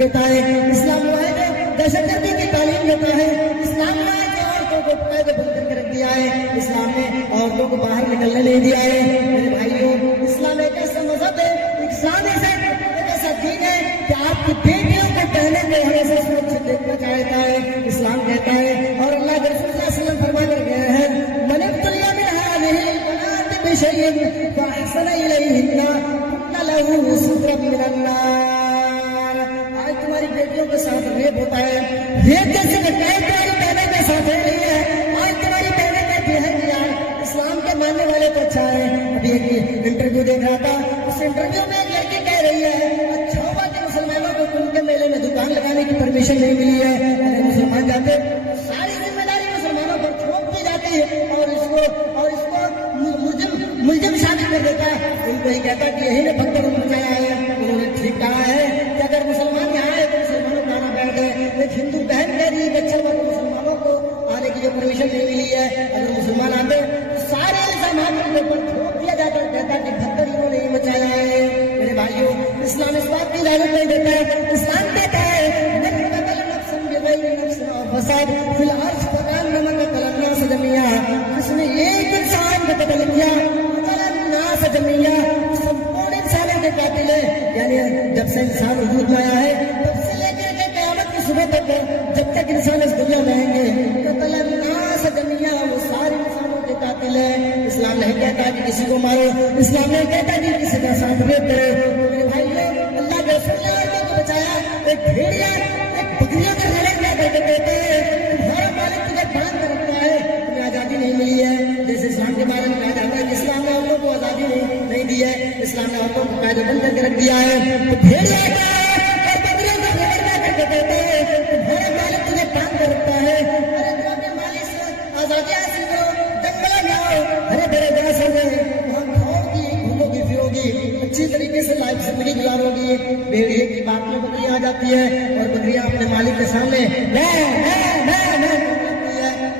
دیتا ہے، اسلام وہ ہے جو دہشت گردی کی تعلیم دیتا ہے، اسلام وہ ہے جو عورتوں کو قید بند کر کے رکھ دیا ہے، اسلام نے عورتوں کو باہر نکلنے نہیں دیا ہے۔ میرے بھائیوں، اسلام ایک ایسا مذہب ہے، اسلام ایک ایسا دین ہے کہ آپ کی بیٹیوں کو پہلے میں ہمیشہ سرکشت دیکھنا چاہتا ہے۔ اسلام کہتا ہے اور اللہ کے رسول صلی اللہ علیہ وسلم فرما کر گئے ہیں، من ابتلي من هذه البنات بشيء فأحسن إليهن كن له سترا من النار۔ آج تمہاری بیٹیوں کے ساتھ ریپ ہوتا ہے، ریپ جیسے گھٹنائیں تمہاری بہنوں کے ساتھ ہو رہی ہے۔ آج تمہاری بہنیں کہتی ہیں کہ یار اسلام کے ماننے والے تو اچھا ہے۔ ابھی ایک انٹرویو دیکھ رہا تھا، اس انٹرویو میں ایک لڑکی کہہ رہی ہے اچھا ہوا کہ مسلمانوں کو ان کے میلے میں دکان لگانے کی پرمیشن نہیں ملی ہے، اگر مسلمان جاتے ساری ذمہ داری مسلمانوں پر تھوپ دی جاتی ہے اور اس کو ملزم شامل کر دیتا ہے۔ ان کو یہ کہتا ہے کہ یہی نے بھگدڑ مچایا ہے۔ انہوں نے ٹھیک کہا ہے کہ اگر مسلمان یہاں آئے تو مسلمانوں کا آنا بیٹھ گئے، ایک ہندو بہن کہہ رہی ہے کہ اچھا ہوا کہ مسلمانوں کو آنے کی جو پرمیشن نہیں ملی ہے، اگر مسلمان آتے تو سارے الزامات ان کے اوپر تھوپ دیا جاتا ہے، کہتا ہے کہ بھگدڑ انہوں نے ہی مچایا ہے۔ میرے بھائیوں، اسلام اس بات کی اجازت نہیں دیتا ہے، اسلام کہتا ہے فساد فی الارض فکانما قتل الناس جميعا، جس نے ایک انسان کو قتل کیا قتل الناس جميعا، سمپورن انسانوں کے قاتل ہے۔ یعنی جب سے انسان وجود میں آیا ہے تب سے لے کر کے قیامت کی صبح تک جب تک انسان اس دنیا میں رہیں گے قتل الناس جميعا، وہ سارے انسانوں کے قاتل ہے۔ اسلام نہیں کہتا کہ کسی کو مارو، اسلام نہیں کہتا کہ کسی کا ساتھ ریپ کرو۔ میرے بھائیوں، اللہ کے رسول نے عورتوں کو بچایا، ایک بھیڑیا ایک بکریوں کے گھر کہتے ہیں تمہارا مالک تجھے باندھ کر رکھتا ہے، تمہیں آزادی نہیں ملی ہے۔ جیسے اسلام کے بارے میں کہا جاتا ہے کہ اسلام نے عورتوں کو آزادی نہیں دی ہے، اسلام نے عورتوں کو قید بند کر کے رکھ دیا ہے۔ تو بھیڑیا اور بکریوں کے گھر کر کے کہتے ہیں تمہارا مالک تجھے باندھ کر رکھتا ہے، ارے تم اپنے مالک سے آزادی حاصل کرو، جنگلوں میں آؤ، ہرے بھرے گھاس ہوں گے، وہاں کھاؤ گی، گھومو گی، پھرو گی، اچھی طریقے سے لائف زندگی گزارو گی۔ بھیڑیے کی بات میں بکریاں آ جاتی ہے اور بکریاں اپنے مالک کے سامنے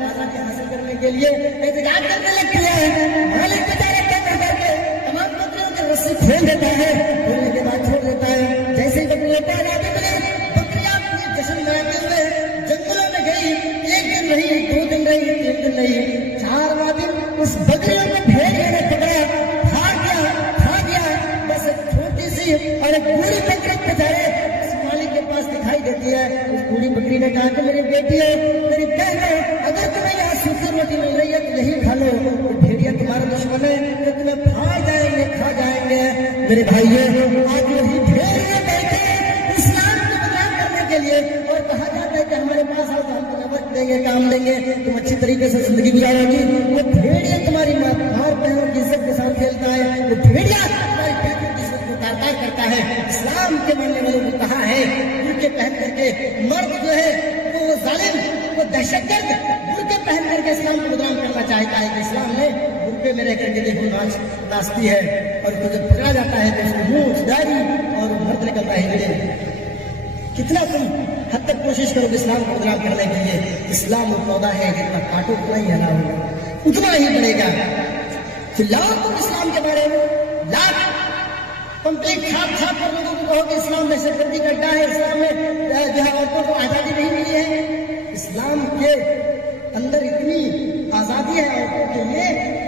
آزادی حاصل کرنے کے لیے احتجاج کرنے لگتی ہے۔ مالک بیچارے کیا کر کے تمام بکریوں کی رسی کھول دیتا ہے، کھولنے کے بعد چھوڑ دیتا ہے۔ جیسے ہی بکریوں کو آزادی ملی، بکریاں اپنی جشن مناتے ہوئے جنگلوں میں گئی، ایک دن رہی، 2 دن رہی، 3 دن رہی، 4واں دن اس بکریوں کو بھیڑیے نے پکڑا، کھا گیا۔ بس ایک چھوٹی سی اور ایک بوڑھی بکری بیچارے اس مالک کے پاس دکھائی دیتی ہے۔ اس بوڑھی بکری نے کہا کہ میری بیٹی ہے، میری بہن ہے، اگر تمہیں یہاں سوکھی روٹی مل رہی ہے تو یہی کھا لو، بھیڑیا تمہارا دشمن ہے کہ تمہیں پھاڑ جائیں گے، کھا جائیں گے۔ میرے بھائیوں، آج وہی بھیڑیا بیٹھے اسلام کو بدنام کرنے کے لیے اور کہا جاتا ہے کہ ہمارے پاس آؤ تو ہم تمہیں وقت دیں گے، کام دیں گے، تم اچھی طریقے سے زندگی گزارو گی۔ وہ بھیڑیا تمہاری ماں بہنوں کی عزت کے ساتھ کھیلتا ہے، وہ بھیڑیا تمہاری بیٹیوں کی عزت کو تار کرتا ہے۔ اسلام کے ماننے والوں کو کہا ہے برقعے پہن کر کے مرد جو ہے وہ ظالم، وہ دہشت گرد برقعے پہن کر کے اسلام کو بدنام کرنا چاہتا ہے کہ اسلام نے برقعے میں رہ کر کے دیکھو ناچتی ہے، اور اس کو جب پکڑا جاتا ہے تو اس کو منہ داڑھی اور مرد نکلتا ہے ہجڑے۔ کتنا تم حد تک کوشش کرو اسلام کو بدنام کرنے کے لیے، اسلام وہ پودا ہے جتنا کاٹو اتنا ہی ہرا ہوگا، اتنا ہی بڑھے گا۔ چلاؤ تم اسلام کے بارے میں، لاکھ کمپلیٹ چھاپ کر لوگوں کو کہو کہ اسلام میں دہشت گردی کرتا ہے، اسلام میں جو ہے عورتوں کو آزادی نہیں ملی ہے۔ اسلام کے اندر اتنی آزادی ہے عورتوں کے لیے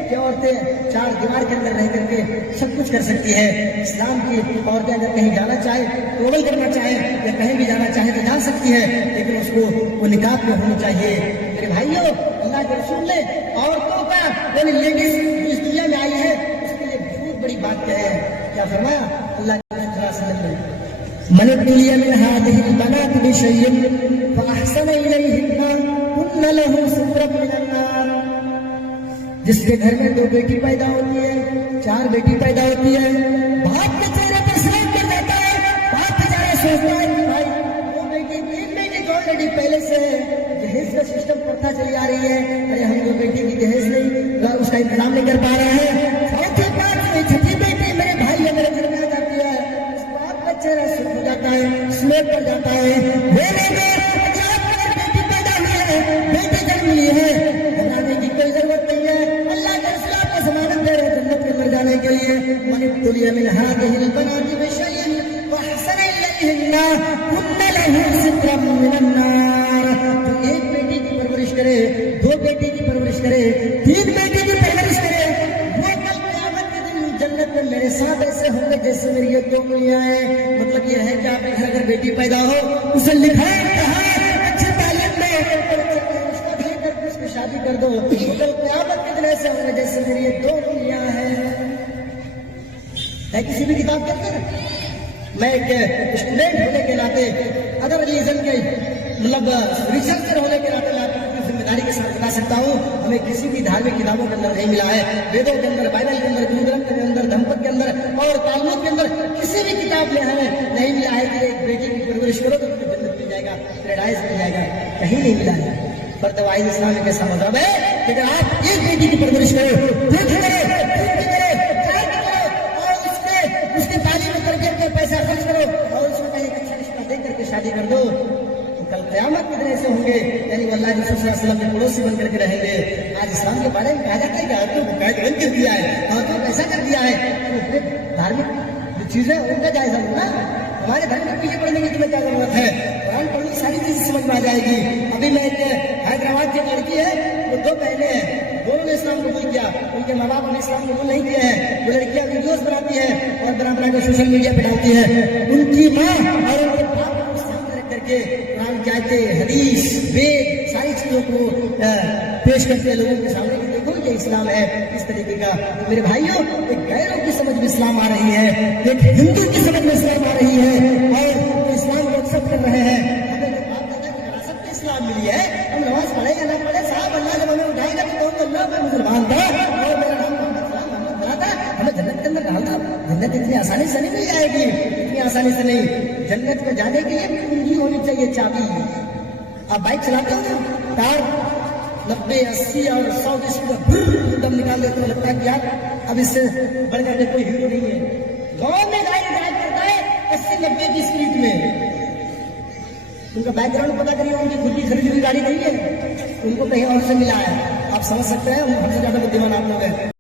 کہ عورتیں 4 دیوار کے اندر رہ کر کے سب کچھ کر سکتی ہے۔ اسلام کی عورتیں اگر کہیں جانا چاہے، ٹریول کرنا چاہے یا کہیں بھی جانا چاہے تو جا سکتی ہے، لیکن اس کو وہ نکاح میں ہونی چاہیے۔ میرے بھائیوں، اللہ کے رسول نے عورتوں کا یعنی لیڈیز اس دنیا میں آئی ہے اس کے لیے بہت بڑی بات کہی ہے۔ کیا فرمایا اللہ کے رسول نے؟ من ابتلي من هذه البنات بشيء فأحسن إليهن كن له سترا من النار، جس کے گھر میں 2 بیٹی پیدا ہوتی ہے، 4 بیٹی پیدا ہوتی ہے، باپ کے چہرے پر سلام کر دیتا ہے، باپ بیچارہ سوچتا ہے کہ بھائی 2 بیٹی 3 بیٹی تو آلریڈی پہلے سے جہیز کا سسٹم پڑتا چلی آ رہی ہے، ارے ہم 2 بیٹی کی جہیز نہیں، اس کا انتظام نہیں کر پا رہے ہیں، چوتھی بات چھٹی بیٹی میرے بھائی ہے میرے گھر میں آ جاتی ہے، اس باپ کا چہرہ سرخ ہو جاتا ہے، سمیٹ پڑ جاتا ہے، بیٹی پیدا ہوئی ہے، بیٹی جنم لی ہے، گھبرانے کی کوئی ضرورت نہیں ہے، اللہ کے رسول آپ کو ضمانت دے رہے جنت کے اندر جانے کے لیے۔ من ابتلي من هذه البنات بشيء فأحسن إليهن كن من النار. جو ایک بیٹی کی پرورش کرے, 2 بیٹی کی پرورش کرے, 3 بیٹی کی پرورش کرے, وہ کل قیامت کے دن جنت میں میرے ساتھ ایسے ہوں گے جیسے میری یہ 2 انگلیاں ہیں. مطلب یہ ہے کہ آپ کے گھر اگر بیٹی پیدا ہو, اسے لکھائے کہاں اچھی تعلیم میں رشتہ دے کر اس کی شادی کر دو, وہ کل قیامت کے دن ایسے ہوں گے جیسے میری یہ 2 انگلیاں ہیں. کسی بھی کتاب کے اندر میں ایک اسٹوڈنٹ ہونے کے ناطے, ادر ریلیجن کے مطلب ریسرچر ہونے کے ناطے میں آپ کو ذمہ داری کے ساتھ بتا سکتا ہوں, ہمیں کسی بھی دھارمک کتابوں کے اندر نہیں ملا ہے, ویدوں کے اندر, بائبل کے اندر, گرو گرنتھ کے اندر, دھمپت کے اندر اور تالمود کے اندر کسی بھی کتاب میں ہمیں نہیں ملا ہے کہ ایک بیٹی کی پرورش کرو تو تمہیں جنت مل جائے گا, پیراڈائز مل جائے گا, کہیں نہیں ملا ہے. پر تواحید اسلام ایک ایسا مذہب ہے کہ اگر آپ ایک بیٹی کی پرورش کرو, اس کی تعلیم کر کے پیسہ خرچ کرو اور اس میں کہیں اچھا رشتہ دے کر کے شادی کر دو, تو کل قیامت کے دن ایسے ہوں گے یعنی وہ اللہ کے رسول صلی اللہ علیہ وسلم کے پڑوسی بن کر کے رہیں گے. آج اسلام کے بارے میں کہا جاتا ہے کہ آپ کو قید کر دیا ہے اور تو ایسا کر دیا ہے, تو دھارمک جو چیزیں ان کا جائزہ لو نا. ہمارے دھرم کے پیچھے پڑھنے کی تمہیں کیا ضرورت ہے, قرآن پڑھنے ساری چیزیں سمجھ میں آ جائے گی. ابھی میں ایک حیدرآباد کی لڑکی ہے, وہ 2 بہنیں ہیں, دونوں نے اسلام قبول کیا, ان کے ماں باپ نے اسلام قبول نہیں کیے ہیں. وہ لڑکیاں ویڈیوز بناتی ہیں اور بنا کے سوشل میڈیا پہ ڈالتی ہے. ان کی ماں اور ان کے باپ کو سامنے رکھ کر کے قرآن کی آیتیں, حدیث, وید ساری چیزوں کو پیش کرتے ہیں لوگوں کے سامنے کہ دیکھو یہ اسلام ہے اس طریقے کا. میرے بھائیوں, ایک غیروں کی سمجھ میں اسلام آ رہی ہے, ایک ہندو کی سمجھ میں اسلام آ رہی ہے اور اسلام لوگ سب کر رہے ہیں. ہمیں باپ دادا کی وراثت میں اسلام ملی ہے, ہم نماز پڑھے یا نہ پڑھے, صاحب اللہ جب ہمیں اٹھائے گا تو اللہ میں مسلمان تھا اور میرا نام محمد بنا تھا, ہمیں جنت کے اندر ڈال دو. جنت اتنی آسانی سے نہیں مل جائے گی, اتنی آسانی سے نہیں. جنت میں جانے کے لیے کنجی ہونی چاہیے, چابی. آپ بائک چلاتے ہو نا, کار 90, 80 اور 100 کی اسپیڈ دم نکال دیتے ہو, لگتا ہے کہ یار اب اس سے بڑھ کر کے کوئی ہیرو نہیں ہے. گاؤں میں گاڑی ڈرائیو کرتا ہے 80-90 کی اسپیڈ میں. ان کا بیک گراؤنڈ پتا کریے, ان کی خود کی خریدی ہوئی گاڑی نہیں ہے, ان کو کہیں اور سے ملا ہے. آپ سمجھ سکتے ہیں ہم سے زیادہ بدھیمان آپ لوگ ہیں.